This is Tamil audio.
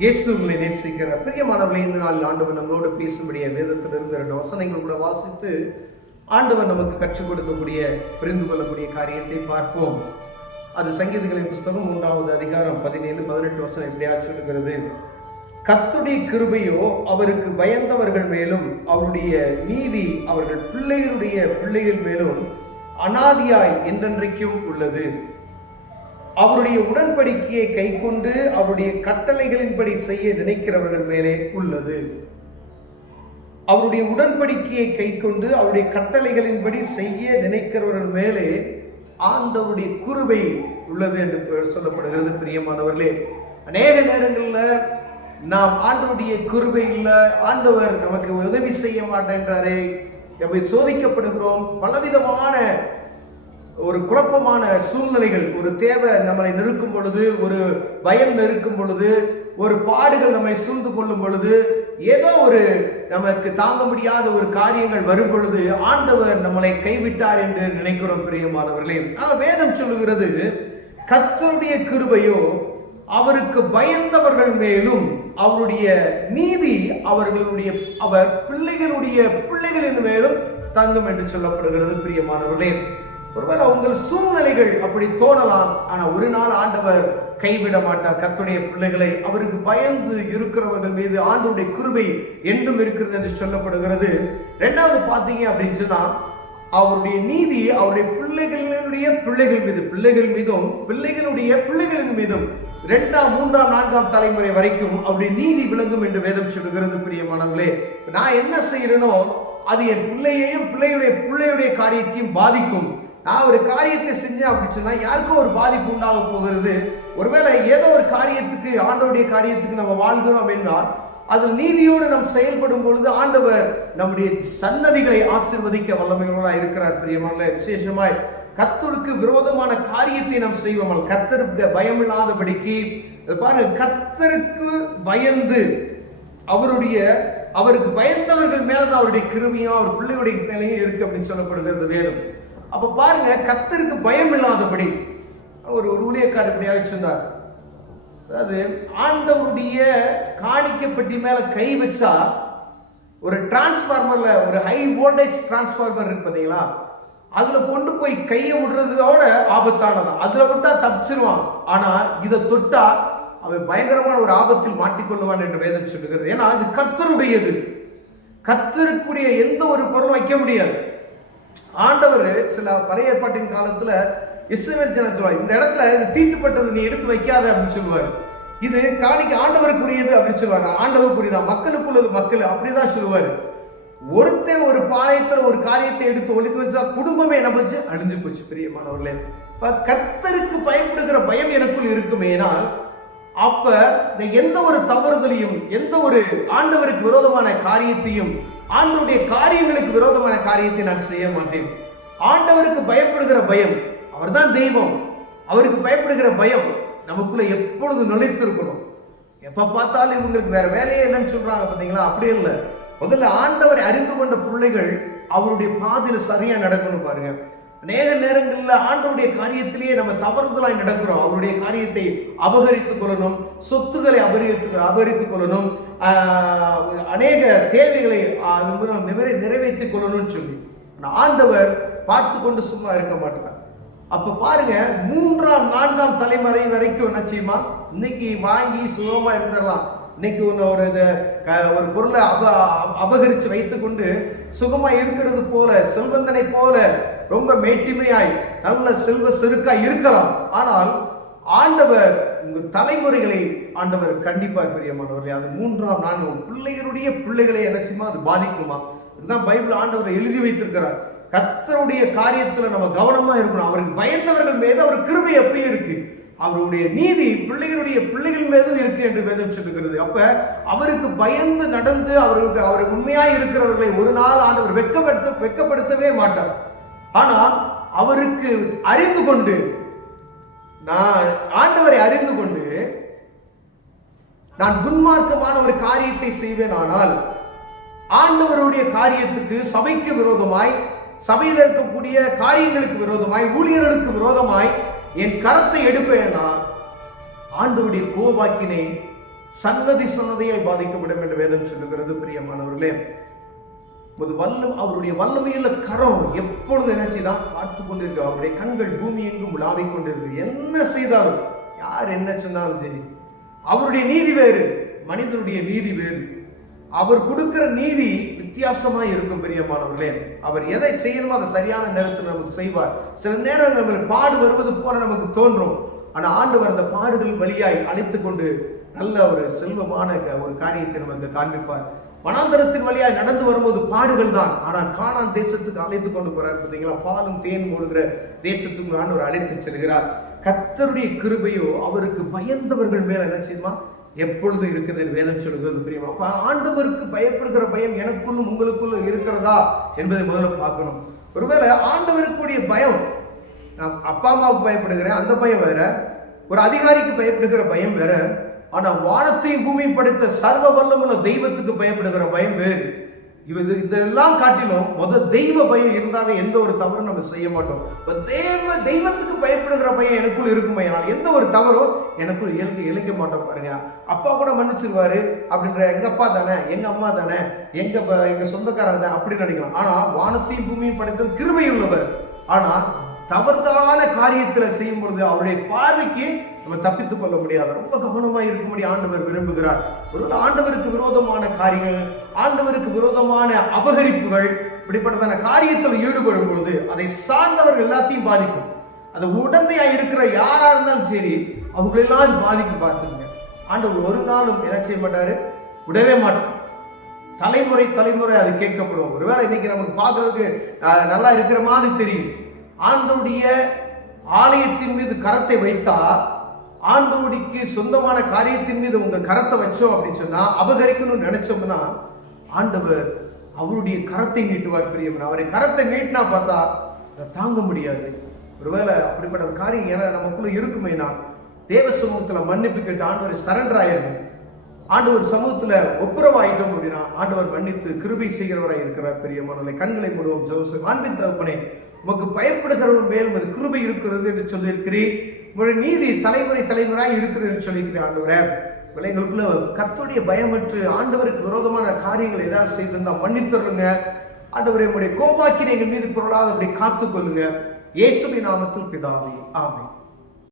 இயேசு உங்களை நேசிக்கிற பிரியமானவர்களை, இந்த நாளில் ஆண்டவர் நம்மளோடு பேசும்படிய வேதத்திலிருந்து 2 வசனங்கள் கூட வாசித்து ஆண்டவர் நமக்கு கற்றுக் கொடுக்கக்கூடிய புரிந்து கொள்ளக்கூடிய காரியத்தை பார்ப்போம். அது சங்கீதங்களின் புஸ்தகம் 3வது அதிகாரம் 17-18 வசனம் இப்படியா சொல்லுகிறது: கர்த்தருடைய கிருபையோ அவருக்கு பயந்தவர்கள் மேலும் அவருடைய நீதி அவர்கள் பிள்ளைகளுடைய பிள்ளைகள் மேலும் அனாதியாய் என்றென்றைக்கும் உள்ளது. அவருடைய உடன்படிக்கையை கைக்கொண்டு அவருடைய கட்டளைகளின்படி செய்ய நினைக்கிறவர்கள் மேலே உள்ளது. அவருடைய உடன்படிக்கையை கைக்கொண்டு அவருடைய கட்டளைகளின்படி செய்ய நினைக்கிறவர்கள் மேலே ஆண்டவருடைய கிருபை உள்ளது என்று சொல்லப்படுகிறது. பிரியமானவர்களே, அநேக நேரங்களில் நாம் ஆண்டவருடைய கிருபை இல்லை, ஆண்டவர் நமக்கு உதவி செய்ய மாட்டேன்றாரே, எப்படி சோதிக்கப்படுகிறோம். பலவிதமான ஒரு குழப்பமான சூழ்நிலைகள், ஒரு தேவை நம்மளை நெருக்கும் பொழுது, ஒரு பயம் நெருக்கும் பொழுது, ஒரு பாடுகள் நம்மை சூழ்ந்து கொள்ளும் பொழுது, ஏதோ ஒரு நமக்கு தாங்க முடியாத ஒரு காரியங்கள் வரும் பொழுது ஆண்டவர் நம்மளை கைவிட்டார் என்று நினைக்கிறோம். பிரியமானவர்களே, ஆனால் வேதம் சொல்லுகிறது, கர்த்தருடைய கிருபையோ அவருக்கு பயந்தவர்கள் மேலும் அவருடைய நீதி அவர் பிள்ளைகளுடைய பிள்ளைகளின் மேலும் தங்கும் என்று சொல்லப்படுகிறது. பிரியமானவர்களே, ஒருவேளை உங்கள் சூழ்நிலைகள் அப்படி தோணலாம், ஆனா ஒரு நாள் ஆண்டவர் கைவிட மாட்டார். கர்த்தருடைய பிள்ளைகளை, அவருக்கு பயந்து இருக்கிறவர்கள் மீது ஆண்டவருடைய கிருபை என்றும் இருக்கிறது என்று சொல்லப்படுகிறது. இரண்டாவது பார்த்தீங்க அப்படின்னு சொன்னா, அவருடைய நீதி அவருடைய பிள்ளைகளுடைய பிள்ளைகள் மீது, பிள்ளைகள் மீதும் பிள்ளைகளுடைய பிள்ளைகளின் மீதும் 2ஆம் 3ஆம் 4ஆம் தலைமுறை வரைக்கும் அவருடைய நீதி விளங்கும் என்று வேதம் சொல்லுகிறது. பிரியமானவர்களே, நான் என்ன செய்யறேனோ அது என் பிள்ளையையும் பிள்ளையுடைய காரியத்தையும் பாதிக்கும். நான் ஒரு காரியத்தை செஞ்சேன் அப்படின்னு சொன்னா யாருக்கும் ஒரு பாதிப்பு உண்டாக போகிறது. ஒருவேளை ஏதோ ஒரு காரியத்துக்கு, ஆண்டவருடைய காரியத்துக்கு நம்ம வாழ்கிறோம் அப்படின்னா அதில் நீதியோடு நாம் செயல்படும் பொழுது ஆண்டவர் நம்முடைய சன்னதிகளை ஆசீர்வதிக்க வல்லமைகளோடு இருக்கிறார். பிரியமான விசேஷமாய் கர்த்தருக்கு விரோதமான காரியத்தை நாம் செய்வோம், கர்த்தருக்கு பயமில்லாதபடிக்கு பாருங்க, கர்த்தருக்கு பயந்து அவருக்கு பயந்தவர்கள் மேலதான் அவருடைய கிருபையும் அவர் பிள்ளையுடைய மேலையும் இருக்கு அப்படின்னு சொல்லப்படுகிறது வேதம். அப்ப பாருங்க, கர்த்தருக்கு பயம் இல்லாதபடி ஒரு ஊழியக்காரர் இப்படியாக சொன்னார். அதாவது ஆண்டவருடைய காணிக்கப்பட்டி மேல கை வச்சா ஒரு டிரான்ஸ்பார்மர்ல, ஒரு ஹை வோல்டேஜ் டிரான்ஸ்பார்மர் இருக்கு பார்த்தீங்களா, அதுல கொண்டு போய் கையை விடுறதோட ஆபத்தானதான். அதுல விட்டா தப்பிச்சிருவான், ஆனா இதை தொட்டா அவன் பயங்கரமான ஒரு ஆபத்தில் மாட்டிக்கொள்ளுவான் என்று வேதம் சொல்லுகிறது. ஏன்னா இது கர்த்தருடையது. கர்த்தருக்குரிய எந்த ஒரு பொருளும் வைக்க முடியாது. ஆண்டவர் சில பழைய ஏற்பாட்டின் காலத்துல இஸ்ரவேல் ஜனங்கள் சொல்லுவார், இந்த இடத்துல இது தீட்டுப்பட்டது, நீ எடுத்து வைக்காத அப்படின்னு சொல்லுவார். இது காணிக்க ஆண்டவருக்குரியது அப்படின்னு சொல்லுவார். ஆண்டவருக்குரியதான், மக்களுக்குள்ளது மக்கள் அப்படிதான் சொல்லுவார். ஒருத்தன் ஒரு பாளையத்துல ஒரு காரியத்தை எடுத்து ஒழித்து வச்சா குடும்பமே என்ன போச்சு, அழிஞ்சு போச்சு. பிரியமானவர்களே, கர்த்தருக்கு பயப்படுகிற பயம் எனக்குள் இருக்குமேனால் அப்ப இந்த எந்த ஒரு தவறுதலையும், எந்த ஒரு ஆண்டவருக்கு விரோதமான காரியத்தையும், ஆண்டவருடைய காரியங்களுக்கு விரோதமான காரியத்தை நான் செய்ய மாட்டேன். ஆண்டவருக்கு பயப்படுகிற பயம், அவர்தான் தெய்வம், அவருக்கு பயப்படுகிற பயம் நமக்குள்ள எப்பொழுது நுழைத்திருக்கணும். எப்ப பார்த்தாலும் இவங்களுக்கு வேற வேலையே என்னன்னு சொல்றாங்க பார்த்தீங்களா, அப்படி இல்லை. முதல்ல ஆண்டவரை அறிந்து கொண்ட பிள்ளைகள் அவருடைய பாதையில சரியா நடக்கணும். பாருங்க, அநேக நேரங்களில் ஆண்டவருடைய காரியத்திலேயே நம்ம தவறுதலாய் நடக்கிறோம். அவருடைய காரியத்தை அபகரித்துக் கொள்ளணும், சொத்துக்களை அபகரித்துக் கொள்ளணும், அநேக தேவைகளை நிறைவேற்றிக் கொள்ளணும்னு சொல்லி ஆண்டவர் பார்த்து கொண்டு சும்மா இருக்க மாட்டார். அப்ப பாருங்க, 3ஆம் 4ஆம் தலைமுறை வரைக்கும் என்ன செய்யுமா, இன்னைக்கு வாங்கி சுகமா இருந்துடலாம். இன்னைக்கு ஒரு பொருளை அபகரித்து வைத்துக் கொண்டு சுகமா இருக்கிறது போல, செல்வந்தனை போல ரொம்ப மேட்டிமையாய் நல்ல செல்வ செருக்காய் இருக்கலாம். ஆனால் ஆண்டவர் உங்க தலைமுறைகளை ஆண்டவர் கண்டிப்பா, பிரியமானவர்களே, அது 3ஆம் 4ஆம் பிள்ளைகளுடைய பிள்ளைகளை என்ன செய்யுமா, அது பாதிக்குமா. இதுதான் பைபிள் ஆண்டவர் எழுதி வைத்திருக்கிறார். கர்த்தருடைய காரியத்துல நம்ம கவனமா இருக்கணும். அவருக்கு பயந்தவர்கள் மீது அவர் கிருபை எப்பயும் இருக்கு, அவருடைய நீதி பிள்ளைகளுடைய பிள்ளைகள் மீதும் இருக்கு என்று வேதம் சொல்லுகிறது. அப்ப அவருக்கு பயந்து நடந்து அவருக்கு உண்மையாய் இருக்கிறவர்களை ஒரு நாள் ஆண்டவர் வெட்கப்படுத்தவே மாட்டார். ஆனால் அவருக்கு அறிந்து கொண்டு, நான் ஆண்டவரை அறிந்து கொண்டு நான் துன்மார்க்கமான ஒரு காரியத்தை செய்வேன், ஆனால் ஆண்டவருடைய காரியத்துக்கு, சபைக்கு விரோதமாய், சபையில் இருக்கக்கூடிய காரியங்களுக்கு விரோதமாய், ஊழியர்களுக்கு விரோதமாய் என் கரத்தை எடுப்பேனா ஆண்டவருடைய கோபாக்கினை சன்னதி சன்னதியாய் பாதிக்கப்படும் என்று வேதம் சொல்லுகிறது. பிரியமானவர்களே, அவருடைய வல்லமையுள்ள கரம் எப்பொழுது என்ன செய்தான் பார்த்து கொண்டிருக்கு. அவருடைய கண்கள் பூமி எங்கும் உலாவிக் கொண்டிருக்கு. என்ன செய்தாலும், யார் என்ன சொன்னாலும் சரி, அவருடைய நீதி வேறு, மனிதனுடைய நீதி வேறு. அவர் கொடுக்கிற நீதி வித்தியாசமா இருக்கும். பிரியமானவர்களே, அவர் எதை செய்யணுமோ அதை சரியான நேரத்தில் நமக்கு செய்வார். சில நேரம் நமக்கு பாடு வருவது போல நமக்கு தோன்றும். ஆனா ஆண்டவர் அந்த பாடுகள் வழியாய் அழைத்து கொண்டு நல்ல ஒரு செல்வமான ஒரு காரியத்தை நமக்கு காண்பிப்பார். வனாந்தரத்தின் வழியாய் நடந்து வரும்போது பாடுகள் தான். ஆனால் கானான் தேசத்துக்கு அழைத்து கொண்டு போறார். பார்த்தீங்களா, பாலும் தேன் ஓடுகிற தேசத்துக்கு ஆண்டவர் அழைத்து செல்கிறார். கர்த்தருடைய கிருபையோ அவருக்கு பயந்தவர்கள் மேல என்ன செய்யுமா எப்பொழுது இருக்குது வேதம் சொல்கிறது. பிரியமா, அப்ப ஆண்டவருக்கு பயப்படுகிற பயம் எனக்குள்ளும் உங்களுக்குள்ளும் இருக்கிறதா என்பதை முதல்ல பார்க்கணும். ஒருவேளை ஆண்டவருக்குரிய பயம், நான் அப்பா அம்மாவுக்கு பயப்படுகிறேன் அந்த பயம் வேற, ஒரு அதிகாரிக்கு பயப்படுகிற பயம் வேற. ஆனா வானத்தையும் பூமியும் படைத்த சர்வ வல்லமுள்ள தெய்வத்துக்கு பயப்படுகிற பயம் வேறு. இதெல்லாம் காட்டிலும் தெய்வ பயம் இருந்தாலே எந்த ஒரு தவறும் நம்ம செய்ய மாட்டோம். தெய்வத்துக்கு பயப்படுகிற பயம் எனக்குள்ள இருக்குமே, எந்த ஒரு தவறும் எனக்குள்ள இழைக்க மாட்டோம். பாருங்க, அப்பா கூட மன்னிச்சிருவாரு அப்படின்ற, எங்க அப்பா தானே, எங்க அம்மா தானே, எங்க சொந்தக்காரங்க தான் அப்படி நினைக்கலாம். ஆனா வானத்தையும் பூமியும் படைத்தது கிருபை உள்ளவர். ஆனா தவறுதான காரியத்துல செய்யும் பொழுது அவருடைய பார்வைக்கு நம்ம தப்பித்துக் கொள்ள முடியாது. ரொம்ப கவனமா இருக்கும்படி ஆண்டவர் விரும்புகிறார். ஒரு ஆண்டவருக்கு விரோதமான காரியங்கள், ஆண்டவருக்கு விரோதமான அபகரிப்புகள், இப்படிப்பட்டதான காரியத்தில் ஈடுபடும் பொழுது அதை சார்ந்தவர்கள் எல்லாத்தையும் பாதிக்கும். அது உடந்தையா இருக்கிற யாரா இருந்தாலும் சரி, அவங்களெல்லாம் அது பாதிக்கும். பார்த்துங்க, ஆண்டவர் ஒரு நாளும் என்ன செய்ய மாட்டாரு, விடவே மாட்டார். தலைமுறை தலைமுறை அது கேட்கப்படும். ஒருவேளை இன்னைக்கு நமக்கு பார்க்கறதுக்கு நல்லா இருக்கிற மாதிரி தெரியும். ஆண்டவருடைய ஆலயத்தின் மீது கரத்தை வைத்தா, ஆண்டவருக்கு சொந்தமான காரியத்தின் மீது உங்க கரத்தை வச்சோம் அப்படின்னு சொன்னா, அபகரிக்கணும்னு நினைச்சோம்னா ஆண்டவர் அவருடைய கரத்தை நீட்டுவார். பிரியமன், அவரை கரத்தை நீட்டினா பார்த்தா அதை தாங்க முடியாது. ஒருவேளை அப்படிப்பட்ட காரியம் நமக்குள்ள இருக்குமே, நான் தேவ சமூகத்துல மன்னிப்பு கேட்டு ஆண்டவரை சரண்டர் ஆயிருங்க, ஆண்டவர் சமூகத்துல ஒப்புரவாயிட்டோம் அப்படின்னா ஆண்டவர் மன்னித்து கிருபை செய்கிறவராய் இருக்கிறார். பிரியமானவர்களே, கண்களை மூடுவோம். ஜெபம். அன்பின் தகப்பனே, உமக்கு பயப்படுகிறவன் மேல் உமது கிருபை இருக்கிறது என்று சொல்லியிருக்கிறீர். உங்களுடைய நீதி தலைமுறை தலைமுறையாக இருக்கிறது என்று சொல்லியிருக்கிறேன். ஆண்டவரே, எங்களுக்குள்ள கர்த்தருடைய பயமற்று ஆண்டவருக்கு விரோதமான காரியங்கள் ஏதாவது செய்திருந்தா மன்னித்தருங்க. ஆண்டவரே, உங்களுடைய கோபாக்கினை எங்கள் மீது பொருளாத அப்படி காத்துக்கொள்ளுங்க. இயேசுவின் நாமத்தில் பிதாவே, ஆமென்.